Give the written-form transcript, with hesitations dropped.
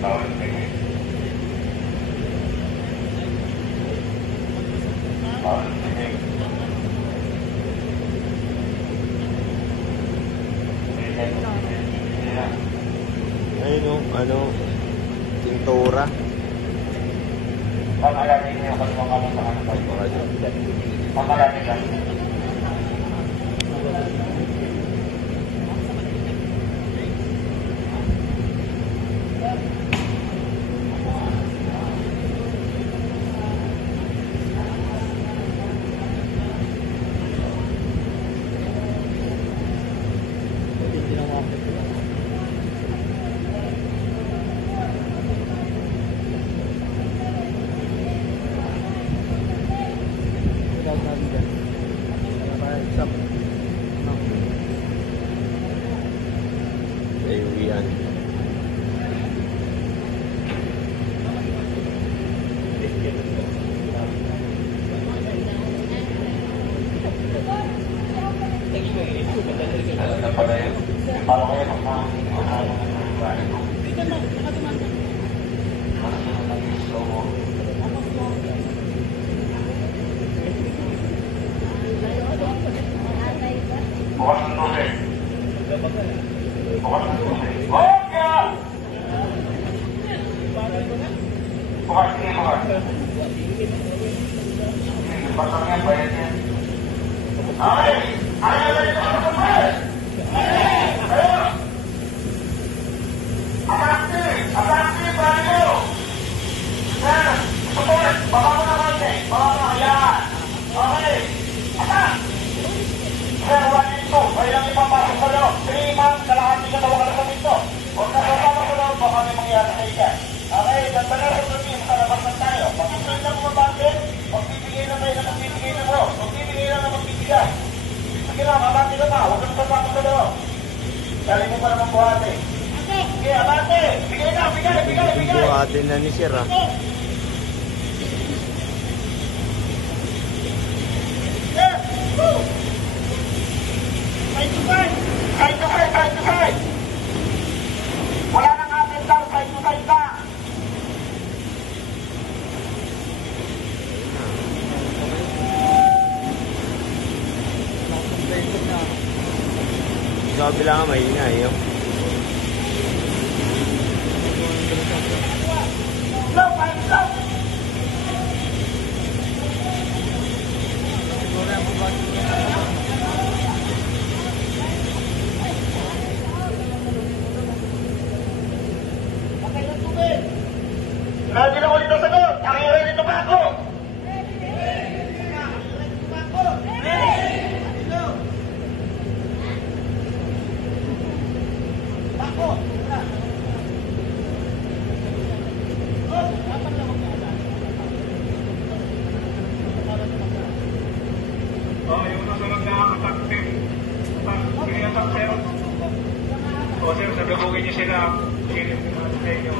Ayun o, ano, pintura. Pangalanin niyo kung mga sa ano pa ito. Pangalanin lang. Ayun yan. Paano kayo bukas ng tubig. Bukas ng tubig. Okay! Bukas, sige, bukas. Pasang yan, bayad yan. Okay! Ayaw na rin ako sa bayad! Ayaw! Abante! Abante, bali mo! Yan! Support! Baka mo na konti! Baka mo, yan! Okay! Atak! Sir, 1-2, may lang ipapasok sa loob. 3 months, kalahati ka tawa ka na sa pinto. Huwag na kasama sa loob, baka may mangyari sa ikan. Okay, ganda na sa team, sa labas na tayo. Pag-ibigay na bumabante, magbibigay na kayo na magbibigay na bro. Magbibigay na magbibigay. Sige na, mabante ka pa, huwag na pasok sa loob. Dali mo pa naman buhati. Sige, abante! Bigay na, bigay! Buhatin na ni Sir, ah. Yes! Woo! Side to side! Side to side! Side to side! Wala nang atin daw! Side to side na! Sabi lang may ingay, yun. Slow! Fine! Slow! Lagi na ulit ang sagot! Nakira rin naman ako! Yung susunod na attack team. Attack, sir. O sir, sabagugin niyo sila. Sige, sa inyo.